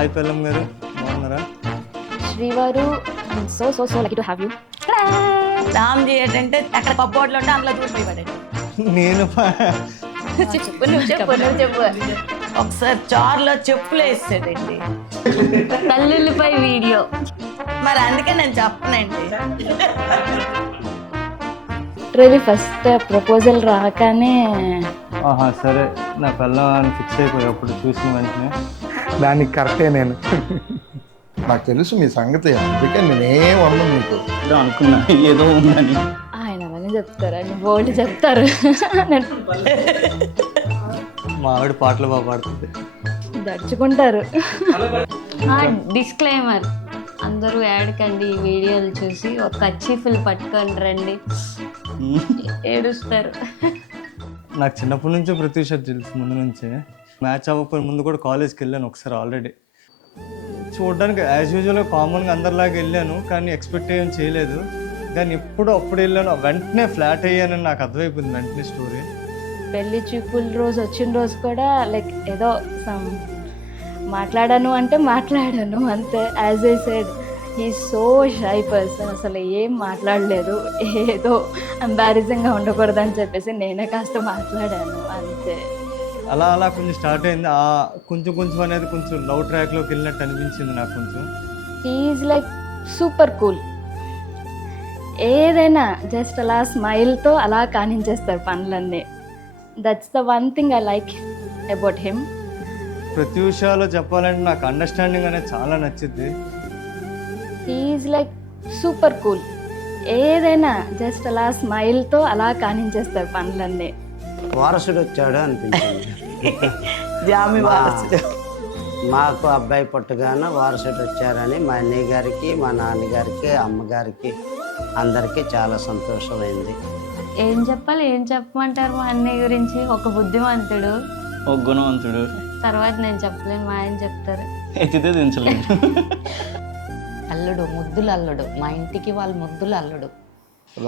Hi పెళ్ళం గారు, బాగున్నారా? శ్రీవారు, so lucky to have you. Ramji ఏంటంటే అక్కడ కప్బోర్డ్లో ఉంటే అందులో దూరిపోయాడు. నేను చెప్పు నువ్వు చెప్పు. ఒకసారి చార్లో చెప్పులు వేసాడండి. తల్లులపై వీడియో. మరి అందుకే నేను చెప్పనండి. రియలీ ఫస్ట్ ప్రపోజల్ రాగానే సరే నా పెళ్ళం ఫిక్స్ అయిపోయి అప్పుడు చూసిన వెంటనే దానికి కరెక్టే నేను. నాకు తెలుసు మీ సంగతి, అందుకే నేనేం అన్నా మీకు అనుకున్నా ఏదో ఉందని. ఆయన అవన్నీ చెప్తారు, అని బోల్డ్ చెప్తారు. మా ఆవిడ పాటలు బాగా పాడుతుంది. దడుచుకుంటారు. డిస్క్లైమర్, అందరూ యాడ్కండి ఈ వీడియోలు చూసి ఒక కచ్చిఫుల్ పట్టుకొని రండి, ఏడుస్తారు. నాకు చిన్నప్పటి నుంచే ప్రత్యూష తెలుసు, ముందు నుంచే. మ్యాచ్ అవ్వకపోయిన ముందు కూడా కాలేజ్కి వెళ్ళాను ఒకసారి ఆల్రెడీ. చూడడానికి యాజ్ యూజువల్గా కామన్గా అందరిలాగా వెళ్ళాను, కానీ ఎక్స్పెక్ట్ ఏం చేయలేదు. కానీ అప్పుడు వెళ్ళాను, వెంటనే ఫ్లాట్ అయ్యానని నాకు అర్థమైపోయింది వెంటనే స్టోరీ. పెళ్లి చూపుల రోజు వచ్చిన రోజు కూడా లైక్ ఏదో మాట్లాడాను అంటే మాట్లాడాను అంతే. As I said, he so shy person, అసలు ఏం మాట్లాడలేదు. ఏదో ఎంబారసింగ్గా ఉండకూడదని చెప్పేసి నేనే కాస్త మాట్లాడాను అంతే. అలా అలా కొంచెం స్టార్ట్ అయింది. కొంచెం అనేది కొంచెం లవ్ ట్రాక్లోకి వెళ్ళినట్టు అనిపించింది నాకు కొంచెం. He's like super cool. ఏదైనా జస్ట్ అలా స్మైల్తో అలా కానించేస్తారు పనులన్నీ. That's the one thing I like about him. ప్రతి విషయాల్లో చెప్పాలంటే నాకు అండర్స్టాండింగ్ అనేది చాలా నచ్చింది. He's like super cool. ఏదైనా జస్ట్ అలా స్మైల్తో అలా కానించేస్తారు పనులన్నీ. వారసుడు వచ్చాడు అనిపించింది. జామి వారసుడు. మాకు అబ్బాయి పుట్టగానే వారసుడు వచ్చారని మా అన్నయ్య గారికి, మా నాన్నగారికి, అమ్మగారికి అందరికీ చాలా సంతోషమైంది. ఏం చెప్పమంటారు మా అన్నయ్య గురించి? ఒక బుద్ధిమంతుడు, ఒక గుణవంతుడు. తర్వాత నేను చెప్పలేను, మా ఆయన చెప్తారు. ఎత్తితే దించలేదు. అల్లుడు, ముద్దుల అల్లుడు, మా ఇంటికి వాళ్ళ ముద్దుల అల్లుడు.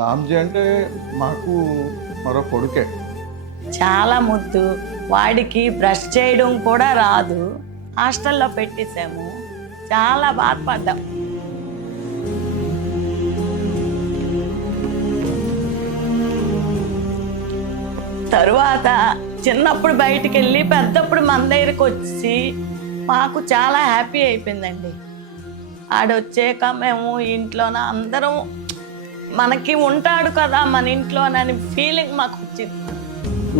రామ్జీ అంటే మాకు మరో కొడుకే. చాలా ముద్దు. వాడికి బ్రష్ చేయడం కూడా రాదు. హాస్టల్లో పెట్టేసాము. చాలా బాధపడ్డాం. తరువాత చిన్నప్పుడు బయటికి వెళ్ళి పెద్దప్పుడు మన దగ్గరికి వచ్చి మాకు చాలా హ్యాపీ అయిపోయిందండి. ఆడొచ్చాక మేము ఇంట్లోన అందరం మనకి ఉంటాడు కదా మన ఇంట్లోనని ఫీలింగ్ మాకు వచ్చింది.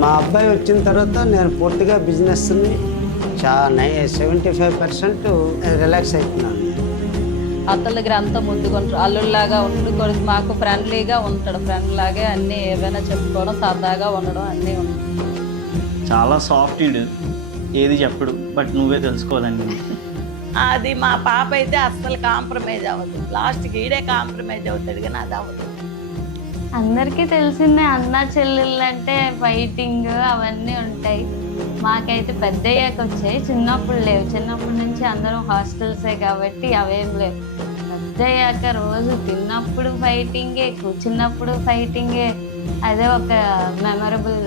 మా అబ్బాయి వచ్చిన తర్వాత నేను పూర్తిగా బిజినెస్ని 75% రిలాక్స్ అవుతున్నాను. అత్తల దగ్గర అంతా ముద్దుకుంటారు, అల్లుళ్ళలాగా ఉండకూడదు, మాకు ఫ్రెండ్లీగా ఉంటాడు. ఫ్రెండ్ లాగే అన్నీ ఏవైనా చెప్పుకోవడం, సరదాగా ఉండడం అన్నీ ఉంటాయి. చాలా సాఫ్ట్, ఏది చెప్పడు, బట్ నువ్వే తెలుసుకోవాలండి. అది మా పాప అయితే అస్సలు కాంప్రమైజ్ అవ్వదు. లాస్ట్కి ఈడే కాంప్రమైజ్ అవుతాడు, కానీ అది అవ్వదు. అందరికీ తెలిసిందే, అన్న చెల్లెళ్ళు అంటే ఫైటింగ్ అవన్నీ ఉంటాయి. మాకైతే పెద్ద అయ్యాక వచ్చాయి, చిన్నప్పుడు లేవు. చిన్నప్పటి నుంచి అందరం హాస్టల్సే కాబట్టి అవేం లేవు. పెద్ద అయ్యాక రోజు తిన్నప్పుడు ఫైటింగే, కూర్చున్నప్పుడు ఫైటింగే. అదే ఒక మెమరబుల్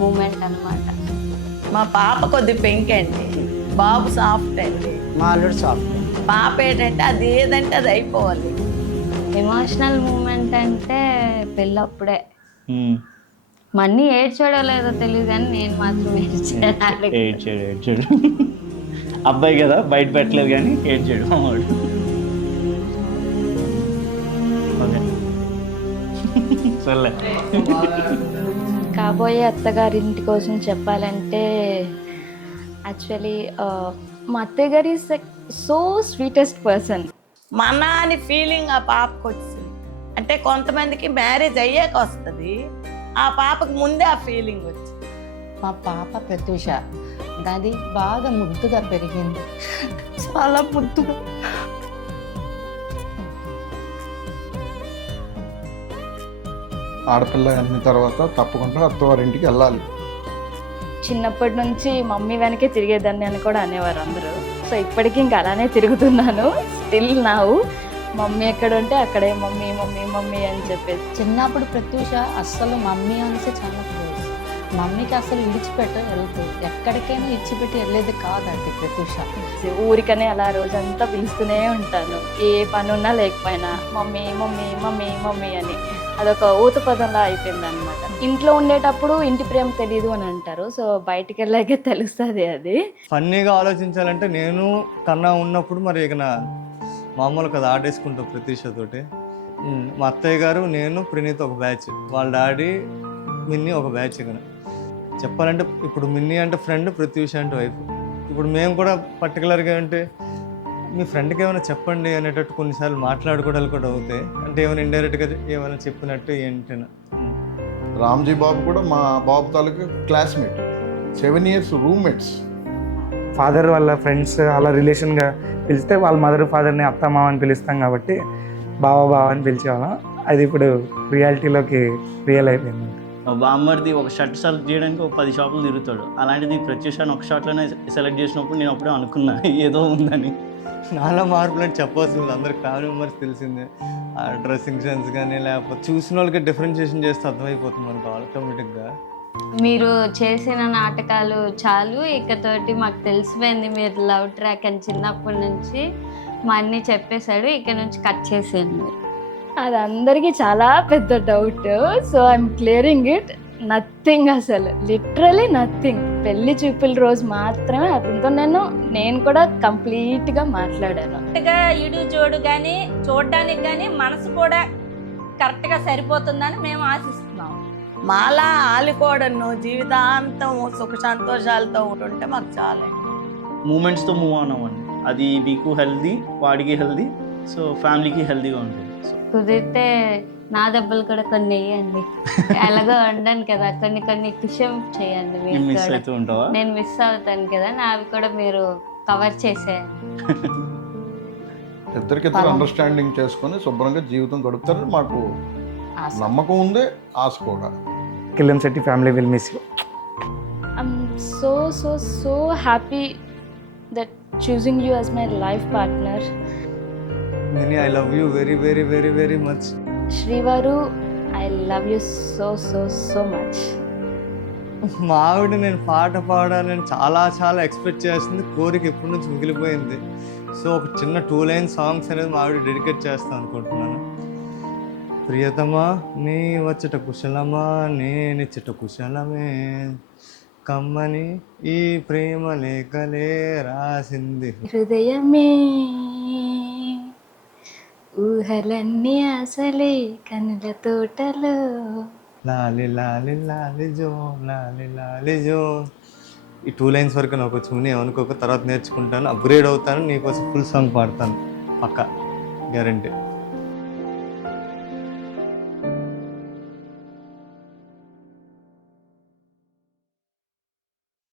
మూమెంట్ అన్నమాట. మా పాప కొద్ది పెంక్ అండి, బాబు సాఫ్ట్ అండి. మా అల్లుడు సాఫ్ట్. పాప ఏంటంటే అది ఏదంటే అది అయిపోవాలి. ఎమోషనల్ మూమెంట్ అంటే పెళ్ళప్పుడే. మన్నీ ఏడ్చాడో లేదో తెలియదు, కానీ నేను మాత్రం ఏడ్చాడు. అబ్బాయి కదా, బయట పెట్టలేదు కానీ ఏడ్చాడు అమ్మవాడు. సర్లే. కాబోయే అత్తగారింటి కోసం చెప్పాలంటే యాక్చువల్లీ మా అత్తయ్య గారు ఈజ్ సో స్వీటెస్ట్ పర్సన్. మన అని ఫీలింగ్ ఆ పాపకు వచ్చింది. అంటే కొంతమందికి మ్యారేజ్ అయ్యాక వస్తుంది, ఆ పాపకు ముందే ఆ ఫీలింగ్ వచ్చింది. మా పాప ప్రత్యూష, దాది బాగా ముద్దుగా పెరిగింది, చాలా ముద్దుగా. ఆడపిల్ల అయిన తర్వాత తప్పకుండా అత్తవారింటికి వెళ్ళాలి. చిన్నప్పటి నుంచి మమ్మీ వెనకే తిరిగేదాన్ని అని కూడా అనేవారు అందరూ. సో ఇప్పటికీ ఇంకా అలానే తిరుగుతున్నాను. స్టిల్ నౌ మమ్మీ ఎక్కడ ఉంటే అక్కడే మమ్మీ మమ్మీ మమ్మీ అని చెప్పేసి. చిన్నప్పుడు ప్రత్యూష అస్సలు మమ్మీ అనేసి చాలా క్లోజ్. మమ్మీకి అసలు వెళ్తూ ఎక్కడికైనా ఇచ్చిపెట్టి వెళ్ళేది కాదండి ప్రత్యూష. ఊరికనే అలా రోజంతా పిలుస్తూనే ఉంటాను, ఏ పని ఉన్నా లేకపోయినా మమ్మీ మమ్మీ మమ్మీ మమ్మీ అని. అదొక ఊత పదంలా అయిపోయింది అనమాట. ఇంట్లో ఉండేటప్పుడు ఇంటి ప్రేమ తెలియదు అని అంటారు, సో బయటికి వెళ్ళాకే తెలుస్తుంది అది. ఫన్నీగా ఆలోచించాలంటే నేను కన్నా ఉన్నప్పుడు మరి ఇక నా మామూలు కదా ఆడేసుకుంటాం ప్రతీషతోటి. మా అత్తయ్య గారు, నేను, ప్రణీత్ ఒక బ్యాచ్, వాళ్ళ డాడీ, మిన్నీ ఒక బ్యాచ్. ఇక చెప్పాలంటే ఇప్పుడు మిన్నీ అంటే ఫ్రెండ్, ప్రత్యూష అంటే వైఫ్. ఇప్పుడు మేము కూడా పర్టికులర్గా అంటే మీ ఫ్రెండ్కి ఏమైనా చెప్పండి అనేటట్టు కొన్నిసార్లు మాట్లాడుకోవడాలు కూడా అవుతాయి. అంటే ఏమైనా ఇండైరెక్ట్గా ఏమైనా చెప్పినట్టు ఏంటైనా. రామ్జీ బాబు కూడా మా బాబు తాలూకు క్లాస్మేట్, 7 years రూమ్మేట్స్. ఫాదర్ వాళ్ళ ఫ్రెండ్స్ అలా రిలేషన్గా పిలిస్తే వాళ్ళ మదర్ ఫాదర్ని అత్త మామ అని పిలుస్తాం కాబట్టి బావ బావ అని పిలిచేవాళ్ళం. అది ఇప్పుడు రియాలిటీలోకి రియల్ అయిపోయింది. బామ్మర్ది ఒక షర్ట్ సెలెక్ట్ చేయడానికి ఒక 10 షాపులు తిరుగుతాడు. అలాంటిది ప్రత్యూషాన్ని ఒక షాట్లోనే సెలెక్ట్ చేసినప్పుడు నేను అప్పుడే అనుకున్నా ఏదో ఉందని. నాలో మార్పులు అంటే చెప్పాల్సింది అందరికి ఫ్యామిలీ మెంబర్స్ తెలిసిందే. ఆ డ్రెస్సింగ్ సెన్స్ కానీ లేకపోతే చూసిన వాళ్ళకి డిఫరెన్షియేషన్ చేస్తే అర్థమైపోతుంది మనకు ఆటోమేటిక్గా. మీరు చేసిన నాటకాలు చాలు, ఇకతోటి మాకు తెలిసిపోయింది మీరు లవ్ ట్రాక్ అని. చిన్నప్పటి నుంచి మా అన్నీ చెప్పేశాడు, ఇక నుంచి కట్ చేసేయండి. అది అందరికీ చాలా పెద్ద doubt, so I'm clearing it. Nothing, అసలు లిటరలీ నథింగ్. పెళ్లి చూపుల రోజు మాత్రమే అతనితో నేను కూడా కంప్లీట్గా మాట్లాడాను. ఇడు జోడు కానీ చూడడానికి కానీ మనసు కూడా కరెక్ట్గా సరిపోతుందని మేము ఆశిస్తున్నాం. మాలా ఆలికోడను జీవితాంతం సుఖ సంతోషాలతో ఉంటుంటే మాకు చాలండి. మూమెంట్స్తో మూవ్ ఆన్ అవ్వండి, అది మీకు హెల్దీ, వాడికి హెల్దీ, సో ఫ్యామిలీకి హెల్దీగా ఉంటుంది. కుదిరితే నా దెబ్బలు కూడా కొన్ని వేయండి, ఎలాగో ఉండాను కదా, కొన్ని విషయం చేయండి. మీరు మిస్ కూడా, అవుతూ ఉంటావా? నేను మిస్ అవుతాను కదా, నావి కూడా మీరు కవర్ చేసేయండి. ఇద్దరికిద్దరు అండర్స్టాండింగ్ చేసుకొని శుభ్రంగా జీవితం గడుపుతారని మాకు నమ్మకం ఉంది, ఆశ కూడా. Killamsetti family will miss you. I'm so happy that choosing you as my life partner. Mini, I love you very very very very much. శ్రీవారు, I love you so much. మా ఆవిడ నేను పాట పాడాలని చాలా చాలా ఎక్స్పెక్ట్ చేస్తుంది, కోరిక ఎప్పటి నుంచి మిగిలిపోయింది. సో ఒక చిన్న 2 lines సాంగ్స్ అనేది మా ఆవిడ డెడికేట్ చేస్తాను అనుకుంటున్నాను. ప్రియతమా నీ వచ్చట కుశలమా, నేనిచ్చట కుశలమే, కమ్మని ఈ ప్రేమ లేఖలే రాసింది హృదయమే ఊహలన్నీ అసలే కనుల తోటలో, లాలి లాలి లాలి జో, లాలి లాలి జో. ఈ 2 lines వరకు నాకు వచ్చి ఏమనుకోక తర్వాత నేర్చుకుంటాను, అప్గ్రేడ్ అవుతాను, నీకోసం ఫుల్ సాంగ్ పాడతాను పక్కా, గ్యారంటీ.